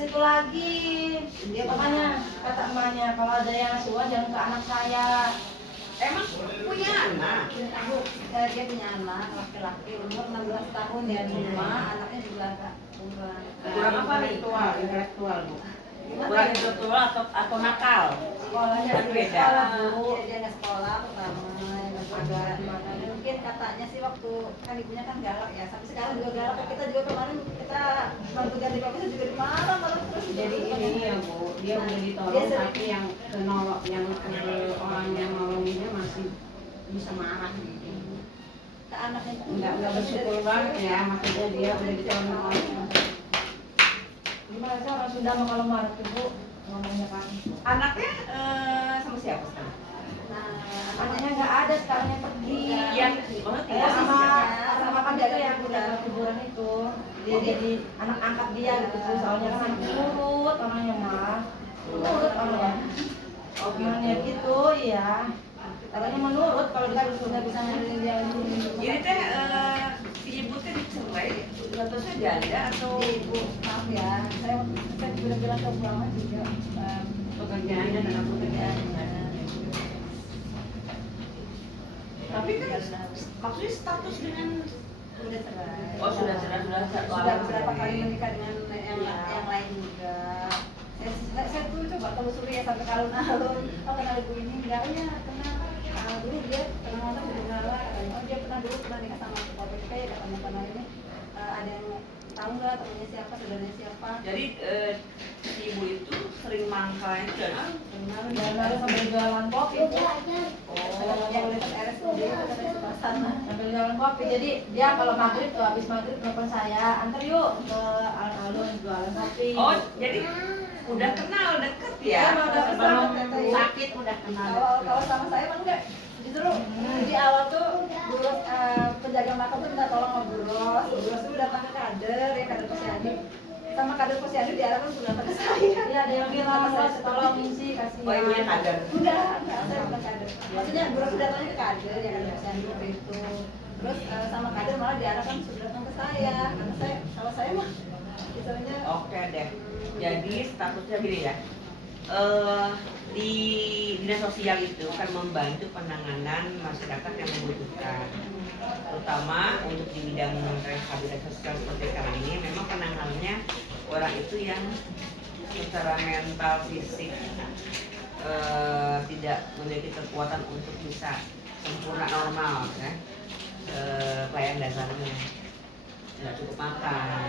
situ lagi. Dia makanya kata emaknya kalau ada yang tua jangan ke anak saya. Emang punya anak? Dia punya anak laki-laki umur 16 tahun dia cuma anaknya juga agak kurang. Kurang apa intelektual Bu? Kurang intelektual atau nakal? Sekolahnya Kan di beda. sekolah Bu, dia nggak sekolah pertama agak mungkin katanya sih waktu kan ibunya kan galak ya, sampai sekarang juga galak. Kita juga kemarin kita bantu ganti kopi juga dimarah malah terus. Jadi ini ya Bu, dia udah ditolong tapi yang kenolong, yang orang yang nolonginnya masih bisa marah gitu. Ke anaknya Enggak bersyukur banget ya, maksudnya dia udah ditolong orang. Gimana sih orang Sunda mah kalau marah tuh Bu ngomongnya kan. Anaknya sama siapa sekarang? Nah, Anaknya nggak ada sekarang yang pergi. Yang tinggal Sama kan dia yang punya kuburan itu. Dia jadi anak angkat dia gitu tuh. Soalnya kan nurut orangnya mah. Nurut orangnya. Omongannya gitu ya. Katanya menurut kalau kita nggak bisa ngandelin dia. Jadi teh si ibu teh dicerai, statusnya janda atau Ibu, maaf ya, saya juga bilang ke Bu Mama juga Pekerjaannya dalam pekerjaan. tapi kan maksudnya status dengan Udah cerai. oh sudah cerai Sudah beberapa kali menikah dengan yang lain juga. Saya tuh coba telusuri ya sampai ke alun-alun. Oh kenal ibu ini enggak ya kenal. Dulu dia pernah nonton di Donggala. Oh dia pernah nikah sama PPK ya katanya ini ada yang tahu nggak temannya siapa, saudaranya siapa. jadi si ibu itu sering mangkalnya itu dan Dan lalu sambil jualan kopi. Yang dekat RSUD itu sebelah sana. Sambil jualan kopi. Jadi dia kalau maghrib tuh habis maghrib telepon saya, antar yuk ke alun-alun jualan kopi. oh jadi udah kenal deket ya Iya, udah Sebelum kenal. sakit udah kenal. Kalau sama saya mah enggak. Justru di awal tuh Buros penjaga makam tuh minta tolong sama Buros. Buros tuh datang ke kader ya kader posyandu. Sama kader posyandu diarahkan sudah datang ke saya. Iya dia bilang tolong isi kasih. oh ibunya kader Enggak, saya bukan kader. Maksudnya Buros tuh datangnya ke kader ya kader posyandu itu. Terus sama kader malah diarahkan sudah datang ke saya. Karena saya kalau saya mah misalnya oke deh jadi statusnya gini ya di dinas sosial itu kan membantu penanganan masyarakat yang membutuhkan terutama untuk di bidang rehabilitasi sosial seperti sekarang ini memang penanganannya orang itu yang secara mental fisik tidak memiliki kekuatan untuk bisa sempurna normal ya pelayan dasarnya nggak cukup makan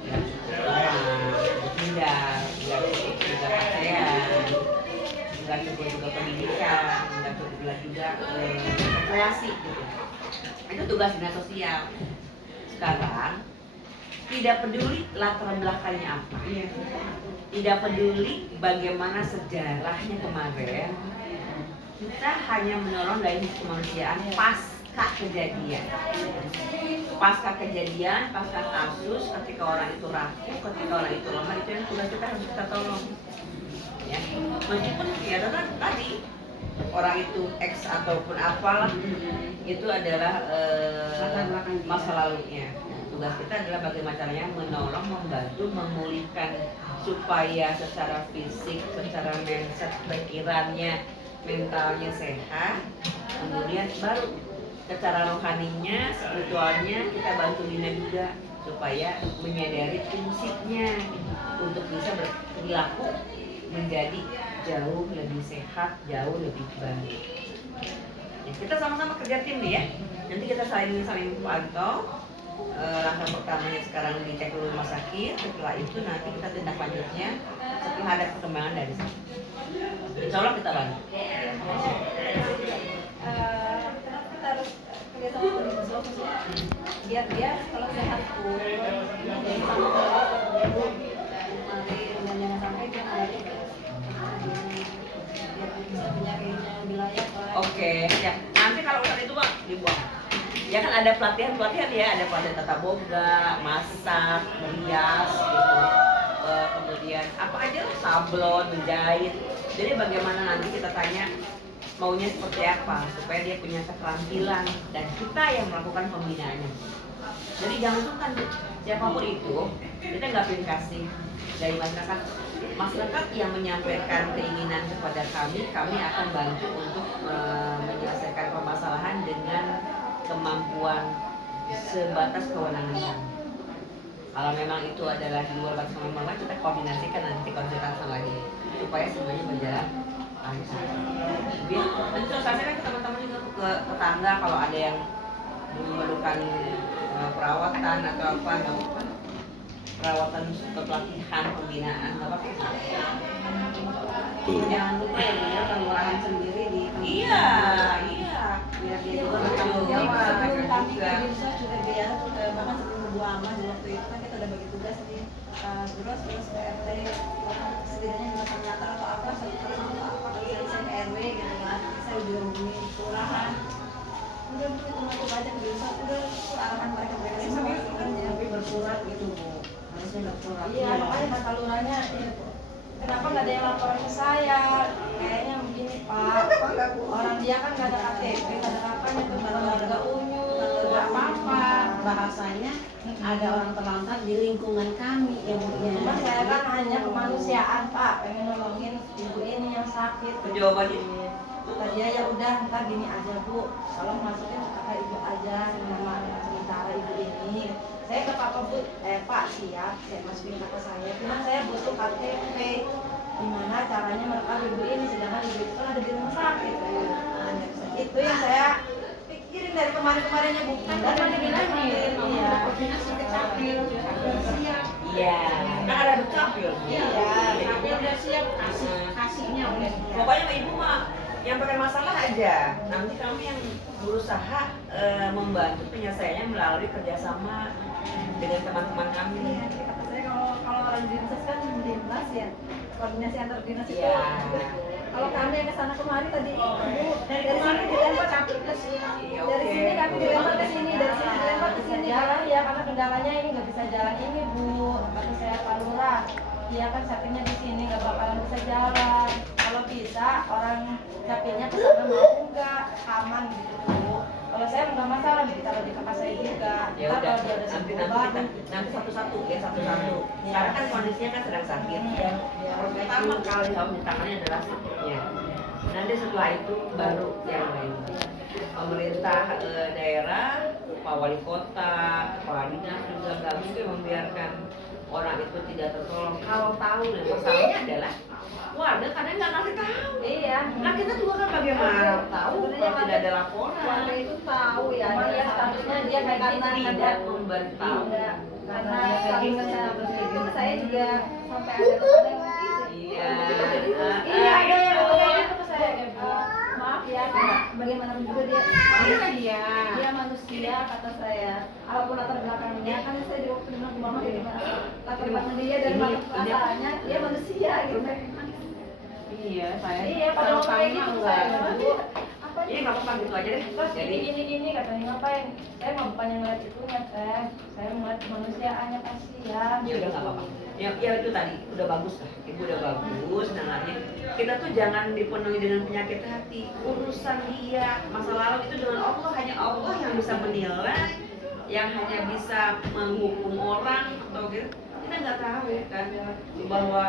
nggak cukup rumah berpindah nggak cukup juga pakaian nggak cukup juga pendidikan nggak cukup juga rekreasi gitu itu tugas dinas sosial sekarang tidak peduli latar belakangnya apa tidak peduli bagaimana sejarahnya kemarin kita hanya menolong dari sisi kemanusiaan pasca kejadian pasca kasus ketika orang itu rapuh, ketika orang itu lemah itu yang tugas kita harus kita tolong ya meskipun ya tadi orang itu X ataupun apalah itu adalah masa lalunya tugas kita adalah bagaimana caranya menolong, membantu, memulihkan supaya secara fisik, secara mindset, pikirannya, mentalnya sehat kemudian baru secara rohaninya, spiritualnya kita bantu Dina juga supaya menyadari fungsinya untuk bisa berperilaku menjadi jauh lebih sehat, jauh lebih baik. Ya, kita sama-sama kerja tim nih ya. Nanti kita saling pantau. Langkah pertamanya sekarang dicek dulu rumah sakit. Setelah itu nanti kita tindak lanjutnya setelah ada perkembangan dari sana. Insya Allah kita bantu. kita harus kerja sama dengan biar dia kalau sehat pun jadi sama kemarin dan jangan sampai dia lagi biar bisa punya wilayah Oke, ya. Nanti kalau urusan itu Bang dibuang. Ya kan ada pelatihan ya, ada pelatihan tata boga, masak, merias gitu. Kemudian apa aja sablon, menjahit. Jadi bagaimana nanti kita tanya maunya seperti apa supaya dia punya keterampilan dan kita yang melakukan pembinaannya. Jadi jangan sungkan siapapun itu, kita nggak pilih kasih dari masyarakat. Masyarakat yang menyampaikan keinginan kepada kami akan bantu untuk menyelesaikan permasalahan dengan kemampuan sebatas kewenangan kami. Kalau memang itu adalah di luar batas kemampuan, kita koordinasikan nanti konsultasi lagi supaya semuanya berjalan lancar. Nanti sosialisasikan ke teman-teman juga ke tetangga kalau ada yang memerlukan perawatan atau apa, nggak apa-apa. Perawatan pelatihan pembinaan nggak apa-apa. Jangan lupa ya kelurahan sendiri di Iya. biar dia juga Betul. bertanggung jawab. Sebelum kami juga. ke Dinsos juga biasa bahkan sebelum Bu Ama di waktu itu kan kita udah bagi tugas di terus ke RT setidaknya juga pengatar atau apa satu persatu atau apa kalau saya ke RW gitu kan saya udah hubungi kelurahan udah Bu itu aku baca ke Dinsos udah arahan mereka beres semua kan ya. Tapi bersurat gitu Bu, harusnya bersurat. Iya, makanya kata lurahnya, kenapa nggak ada yang laporan ke saya? Kayaknya begini Pak, orang dia kan nggak ada KTP, nggak ada apa-apanya tuh, warga unyu, Nggak apa-apa, bahasanya ada orang terlantar di lingkungan kami ya Bu ya. Cuma saya kan hanya kemanusiaan Pak, pengen nolongin ibu ini yang sakit. Jawabannya Kata dia ya udah ntar gini aja Bu, tolong masukin kakak ibu aja nama sementara ibu ini. Saya ke Pak siap, saya masukin kakak saya. Cuma saya butuh KTP. Gimana caranya merekam ibu ini sedangkan ibu itu kan ada di rumah sakit. Itu yang saya pikirin dari kemarin-kemarinnya Bu. Kan tadi bilangin, Iya. koordinasi ke Capil, Capil siap. iya, kan ada dukcapil. Iya. Capil udah siap, kasihnya udah siap. Pokoknya Ibu mah yang pakai masalah aja. Nanti kami yang berusaha membantu penyelesaiannya melalui kerjasama dengan teman-teman kami. Iya, kata saya kalau orang Dinsos kan dinas ya koordinasi antar dinas itu. Iya. Kalau kami yang kesana kemari tadi Bu dari Kemarin sini kita dilempar Capil udah siap. Iya, dari oke. sini kami dilempar ke sini dari sini dilempar ke Bisa sini. jalan ya karena kendalanya ini nggak bisa jalan ini Bu, kata saya Pak Lurah. Dia kan sakitnya di sini nggak bakalan bisa jalan. Kalau bisa orang sakitnya ke sana mau nggak aman gitu Bu. Kalau saya nggak masalah ditaruh di kakak saya juga. Ya Ntar udah, kalau dia udah nanti sembuh baru. nanti satu-satu ya satu-satu. Sekarang kan kondisinya kan sedang sakit. Yang pertama kali harus ditangani adalah sakitnya. Nanti setelah itu baru yang lain. Pemerintah daerah, Pak Wali Kota, Kepala Dinas juga nggak mungkin membiarkan orang itu tidak tertolong. Kalau tahu dan masalahnya adalah warga kadang nggak ngasih tahu. Iya. Nah kita juga kan bagaimana tahu kalau tidak ada laporan. Warga itu tahu ya. Cuma dia statusnya dia kayak karena gini, tidak memberitahu. Tidak. Karena Karena status itu saya juga sampai ada kepada yang itu. Iya. Iya ada yang kayak gitu ke saya. Maaf ya, bagaimanapun juga dia Manusia. dia manusia kata saya. Apapun latar belakangnya kan saya di waktu bilang mama gimana latar belakang dia dan latar belakangnya dia manusia gitu. Iya, saya. Iya, pada Kalau ngomong kayak kami gitu mah saya enggak. Bu. Ini nggak apa-apa gitu aja deh. Terus Jadi ini katanya ngapain? Saya mau bukannya ngeliat itunya teh, saya ngeliat kemanusiaannya kasihan. ya udah nggak apa-apa. Ya itu tadi udah bagus lah. Ibu udah bagus. Namanya kita tuh jangan dipenuhi dengan penyakit hati. Urusan dia masa lalu itu dengan Allah, hanya Allah yang bisa menilai, yang hanya bisa menghukum orang atau gitu. Kita nggak tahu kan bahwa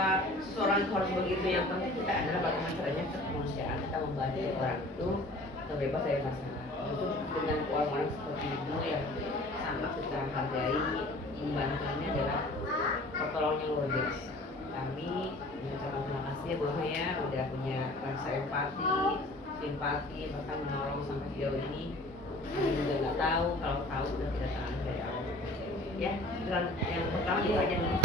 seorang itu harus begitu. Yang penting kita adalah bagaimana caranya kemanusiaan kita membantu orang itu terbebas dari masalah. Itu dengan orang-orang seperti itu yang sangat kita hargai, membantunya adalah pertolongan yang luar biasa. Kami mengucapkan terima kasih ya Bu Ama ya, udah punya rasa empati, simpati, bahkan menolong sampai sejauh ini. Kami juga nggak tahu, kalau tahu udah tidak tahan dari awal. Ya, yang pertama itu aja dulu.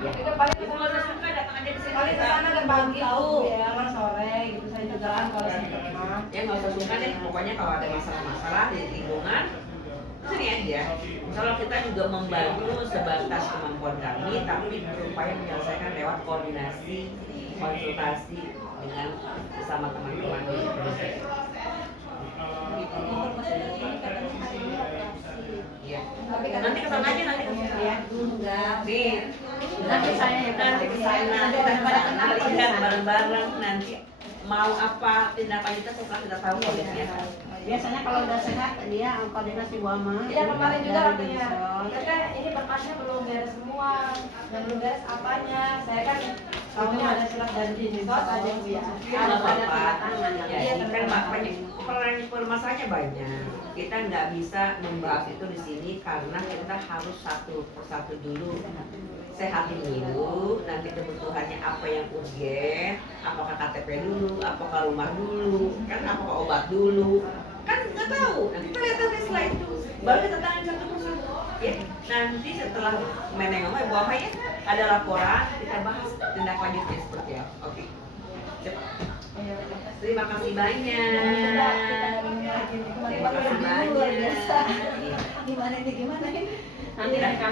Ya. Itu paling Ibu nggak usah suka datang aja ke sini. paling kesana kan pagi tuh, pulang sore gitu saya juga kan kalau sempet mah. Ya nggak usah suka deh, pokoknya kalau ada masalah-masalah di lingkungan sini aja. Kalau kita juga membantu sebatas kemampuan kami, tapi berupaya menyelesaikan lewat koordinasi, konsultasi dengan bersama teman-teman. Ya. Nanti kesana aja nanti kesana ya. Enggak. Nih, Nanti saya yang nanti kesana kita kesana lihat bareng-bareng nanti mau apa tindak lanjutnya setelah kita tahu kondisinya. Biasanya kalau udah sehat dia koordinasi Bu Ama. Iya kemarin juga dari katanya, Dinsos. ternyata ini berkasnya belum beres semua, yang belum beres apanya, saya kan tahunya ada surat dari Dinsos aja Bu ya. Ada apa-apa. Iya, Jadi kan tanda tangan. banyak permasalahannya banyak. Kita nggak bisa membahas itu di sini karena kita harus satu persatu dulu. Sehatin dulu, nanti kebutuhannya apa yang urgen, apakah KTP dulu, apakah rumah dulu, kan apakah obat dulu, kan nggak tahu. Nanti kita lihat nanti setelah itu, baru kita tangani satu persatu. Ya, nanti setelah menengok Bu Ama ya, ada laporan, kita bahas tindak lanjutnya seperti apa. Oke, cepat. Terima kasih banyak. Terima kasih banyak. Gimana ini? Nanti lain kali